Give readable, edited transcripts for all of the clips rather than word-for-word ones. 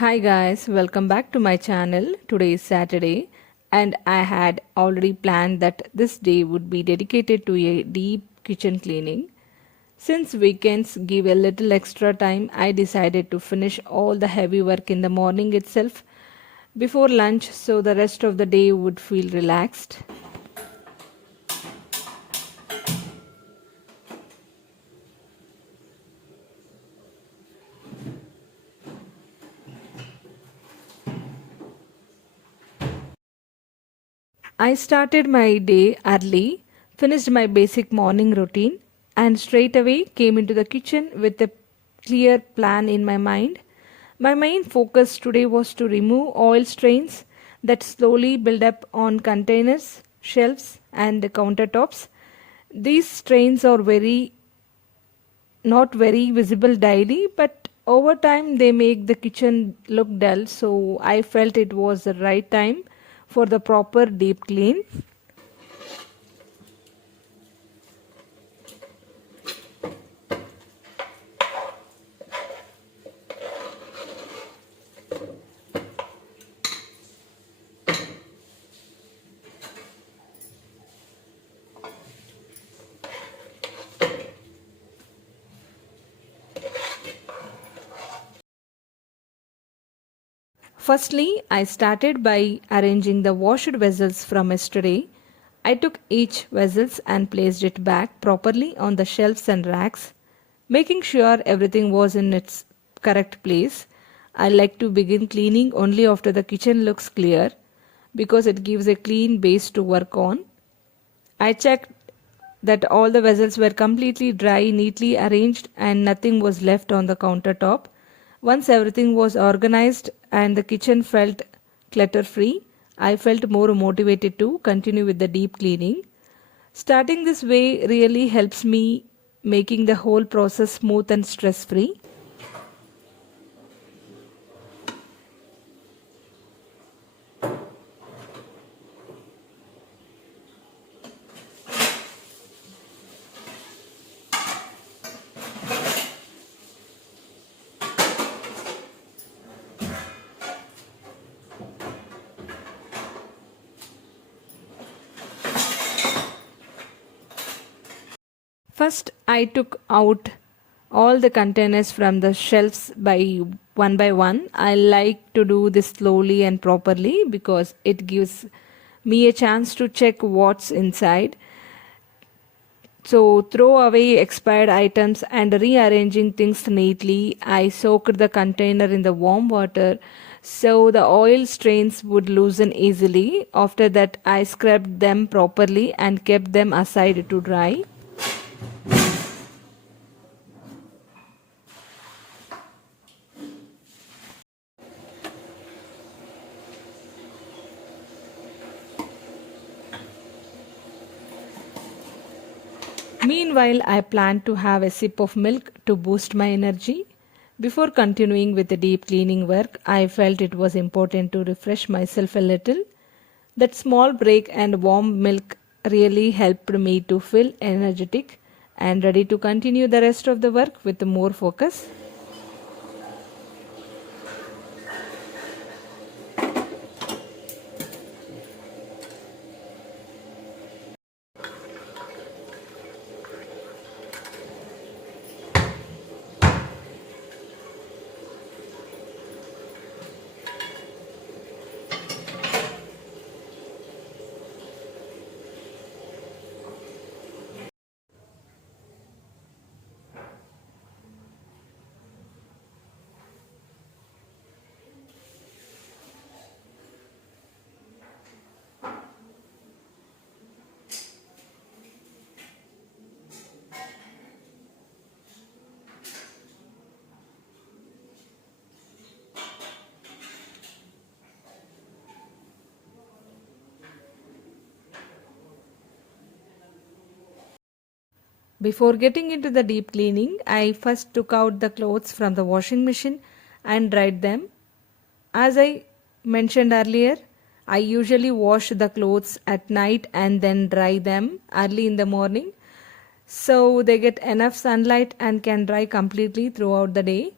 Hi guys, welcome back to my channel. Today is Saturday and I had already planned that this day would be dedicated to a deep kitchen cleaning. Since weekends give a little extra time, I decided to finish all the heavy work in the morning itself before lunch so the rest of the day would feel relaxed. I started my day early, finished my basic morning routine, and straight away came into the kitchen with a clear plan in my mind. My main focus today was to remove oil stains that slowly build up on containers, shelves, and the countertops. These stains are not very visible daily, but over time they make the kitchen look dull, so I felt it was the right time for the proper deep clean. Firstly, I started by arranging the washed vessels from yesterday. I took each vessels and placed it back properly on the shelves and racks, making sure everything was in its correct place. I like to begin cleaning only after the kitchen looks clear because it gives a clean base to work on. I checked that all the vessels were completely dry, neatly arranged, and nothing was left on the countertop. Once everything was organized and the kitchen felt clutter free, I felt more motivated to continue with the deep cleaning. Starting this way really helps me making the whole process smooth and stress free. First, I took out all the containers from the shelves by one. I like to do this slowly and properly because it gives me a chance to check what's inside. So, throw away expired items and rearranging things neatly. I soaked the container in the warm water so the oil stains would loosen easily. After that, I scrubbed them properly and kept them aside to dry. Meanwhile, I planned to have a sip of milk to boost my energy. Before continuing with the deep cleaning work, I felt it was important to refresh myself a little. That small break and warm milk really helped me to feel energetic and ready to continue the rest of the work with more focus. Before getting into the deep cleaning, I first took out the clothes from the washing machine and dried them. As I mentioned earlier, I usually wash the clothes at night and then dry them early in the morning so they get enough sunlight and can dry completely throughout the day.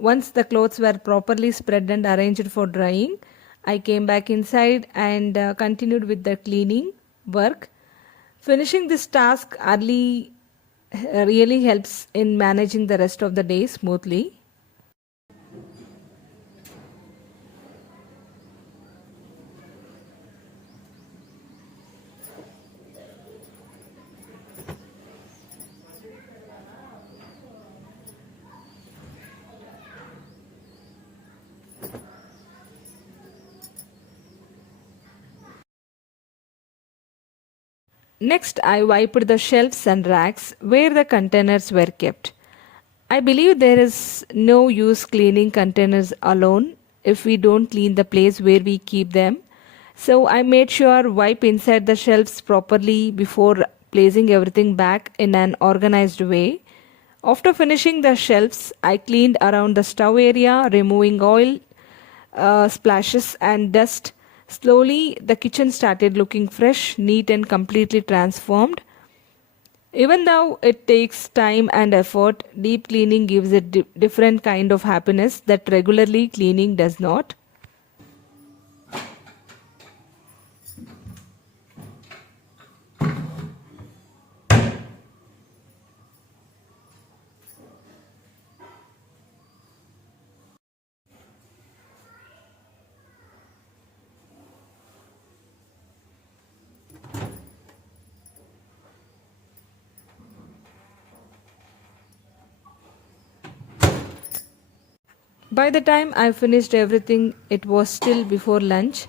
Once the clothes were properly spread and arranged for drying, I came back inside and continued with the cleaning work. Finishing this task early really helps in managing the rest of the day smoothly. Next, I wiped the shelves and racks where the containers were kept. I believe there is no use cleaning containers alone if we don't clean the place where we keep them. So I made sure wipe inside the shelves properly before placing everything back in an organized way. After finishing the shelves, I cleaned around the stove area, removing oil, splashes and dust. Slowly, the kitchen started looking fresh, neat, and completely transformed. Even though it takes time and effort, deep cleaning gives a different kind of happiness that regularly cleaning does not. By the time I finished everything, it was still before lunch.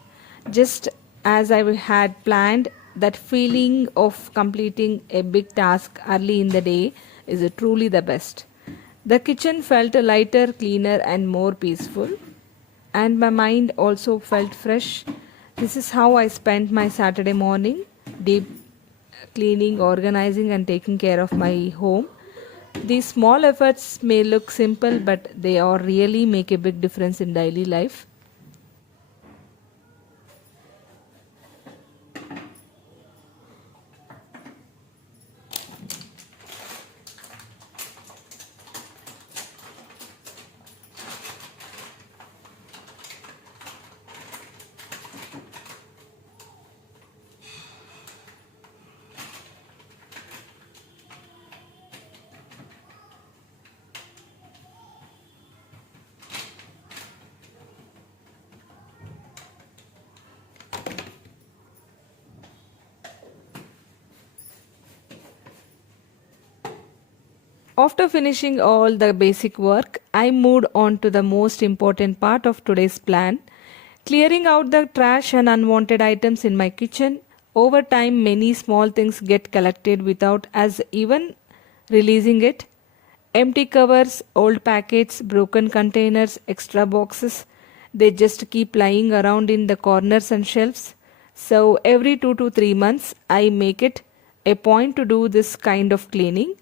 Just as I had planned, that feeling of completing a big task early in the day is truly the best. The kitchen felt lighter, cleaner, and more peaceful, and my mind also felt fresh. This is how I spent my Saturday morning, deep cleaning, organizing, and taking care of my home. These small efforts may look simple, but they are really make a big difference in daily life. After finishing all the basic work, I moved on to the most important part of today's plan, clearing out the trash and unwanted items in my kitchen. Over time, many small things get collected without us even releasing it. Empty covers, old packets, broken containers, extra boxes, they just keep lying around in the corners and shelves. So, every 2 to 3 months, I make it a point to do this kind of cleaning.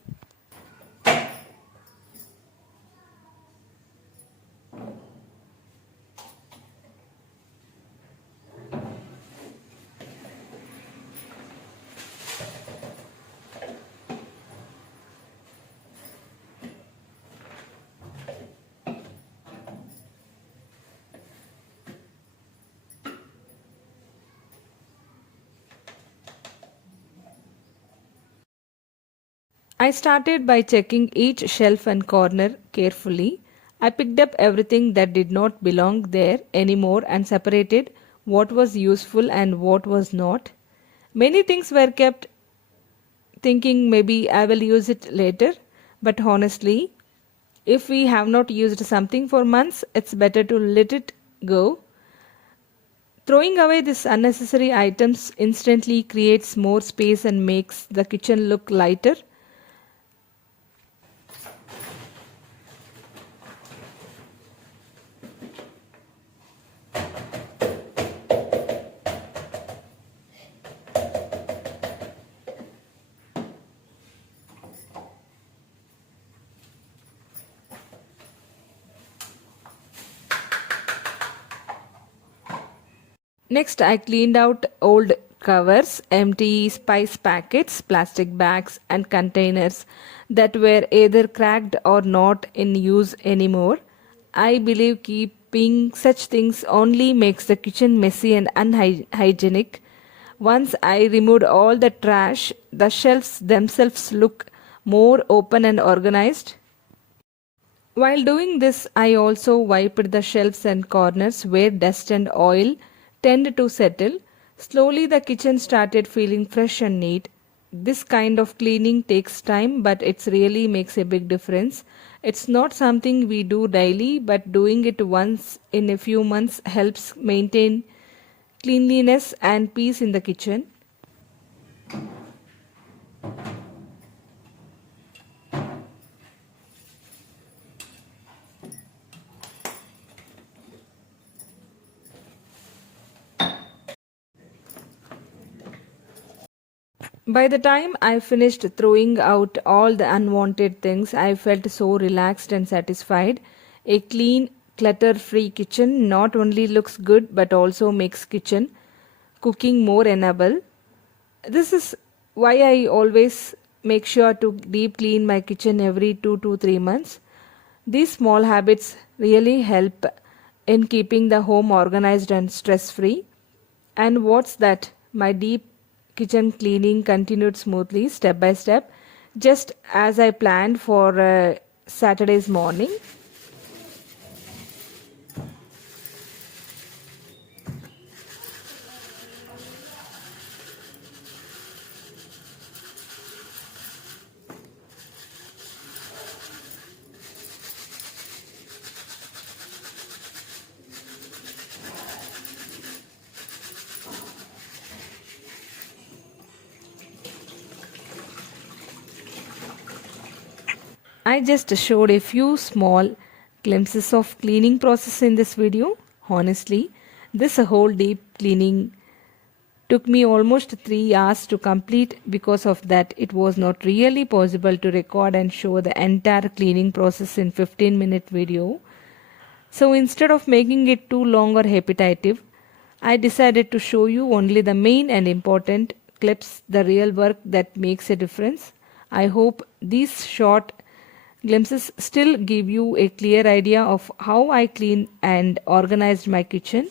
I started by checking each shelf and corner carefully. I picked up everything that did not belong there anymore and separated what was useful and what was not. Many things were kept thinking maybe I will use it later, but honestly, if we have not used something for months, it's better to let it go. Throwing away these unnecessary items instantly creates more space and makes the kitchen look lighter. Next, I cleaned out old covers, empty spice packets, plastic bags, and containers that were either cracked or not in use anymore. I believe keeping such things only makes the kitchen messy and unhygienic. Once I removed all the trash, the shelves themselves look more open and organized. While doing this, I also wiped the shelves and corners where dust and oil tend to settle. Slowly, the kitchen started feeling fresh and neat. This kind of cleaning takes time, but it really makes a big difference. It's not something we do daily, but doing it once in a few months helps maintain cleanliness and peace in the kitchen. By the time I finished throwing out all the unwanted things, I felt so relaxed and satisfied. A clean, clutter-free kitchen not only looks good but also makes kitchen cooking more enable. This is why I always make sure to deep clean my kitchen every 2 to 3 months. These small habits really help in keeping the home organized and stress free. And what's that? My deep kitchen cleaning continued smoothly, step by step, just as I planned for Saturday's morning. I just showed a few small glimpses of cleaning process in this video. Honestly, this whole deep cleaning took me almost 3 hours to complete. Because of that, it was not really possible to record and show the entire cleaning process in 15-minute video. So instead of making it too long or repetitive, I decided to show you only the main and important clips, the real work that makes a difference. I hope these short glimpses still give you a clear idea of how I clean and organized my kitchen.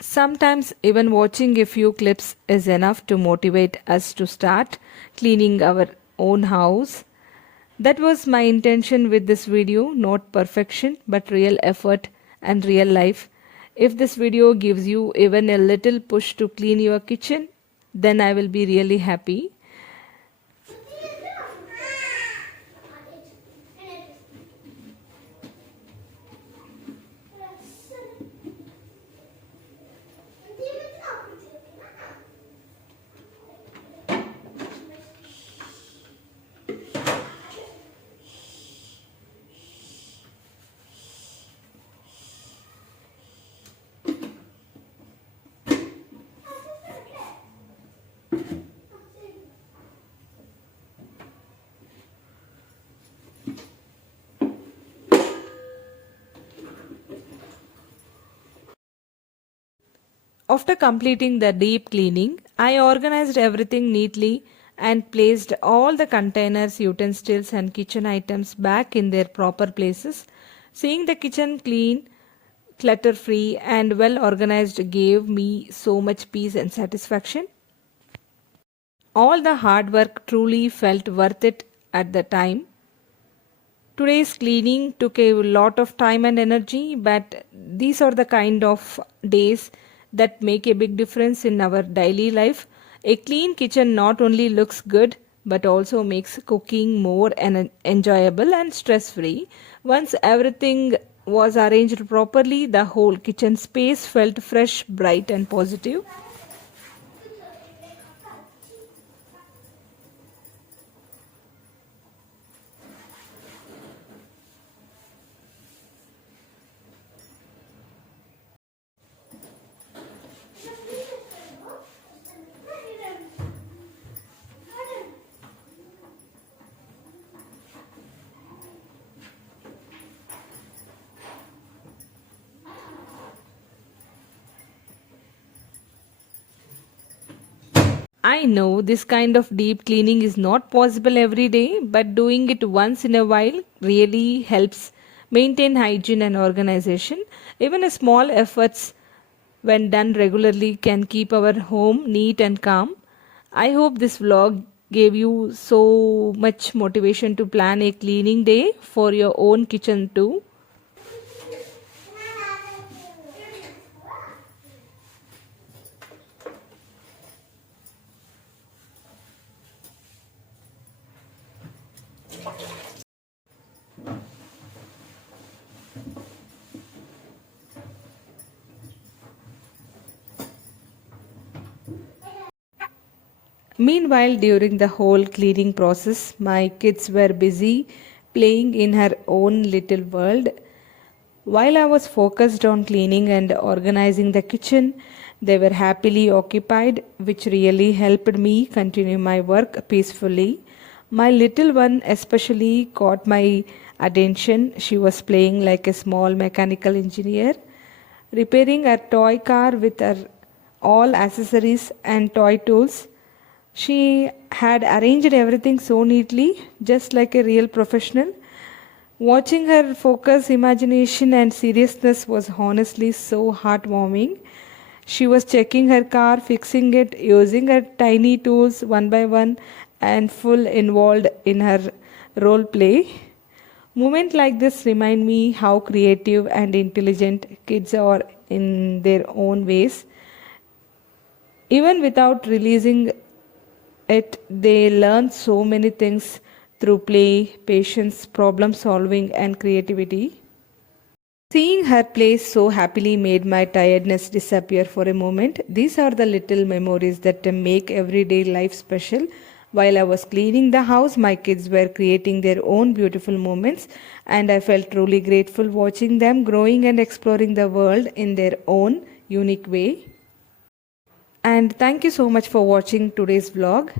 Sometimes even watching a few clips is enough to motivate us to start cleaning our own house. That was my intention with this video, not perfection but real effort and real life. If this video gives you even a little push to clean your kitchen, then I will be really happy. After completing the deep cleaning, I organized everything neatly and placed all the containers, utensils and kitchen items back in their proper places. Seeing the kitchen clean, clutter free and well organized gave me so much peace and satisfaction. All the hard work truly felt worth it at the time. Today's cleaning took a lot of time and energy, but these are the kind of days that make a big difference in our daily life. A clean kitchen not only looks good but also makes cooking more enjoyable and stress free. Once everything was arranged properly, the whole kitchen space felt fresh, bright, and positive. I know this kind of deep cleaning is not possible every day, but doing it once in a while really helps maintain hygiene and organization. Even a small efforts when done regularly can keep our home neat and calm. I hope this vlog gave you so much motivation to plan a cleaning day for your own kitchen too. Meanwhile, during the whole cleaning process, my kids were busy playing in her own little world. While I was focused on cleaning and organizing the kitchen, they were happily occupied, which really helped me continue my work peacefully. My little one especially caught my attention. She was playing like a small mechanical engineer, repairing her toy car with her all accessories and toy tools. She had arranged everything so neatly, just like a real professional. Watching her focus, imagination, and seriousness was honestly so heartwarming. She was checking her car, fixing it, using her tiny tools one by one, and full involved in her role play. Moments like this remind me how creative and intelligent kids are in their own ways. Even without releasing it, they learn so many things through play, patience, problem solving, and creativity. Seeing her play so happily made my tiredness disappear for a moment. These are the little memories that make everyday life special. While I was cleaning the house, my kids were creating their own beautiful moments, and I felt truly grateful watching them growing and exploring the world in their own unique way. And thank you so much for watching today's vlog.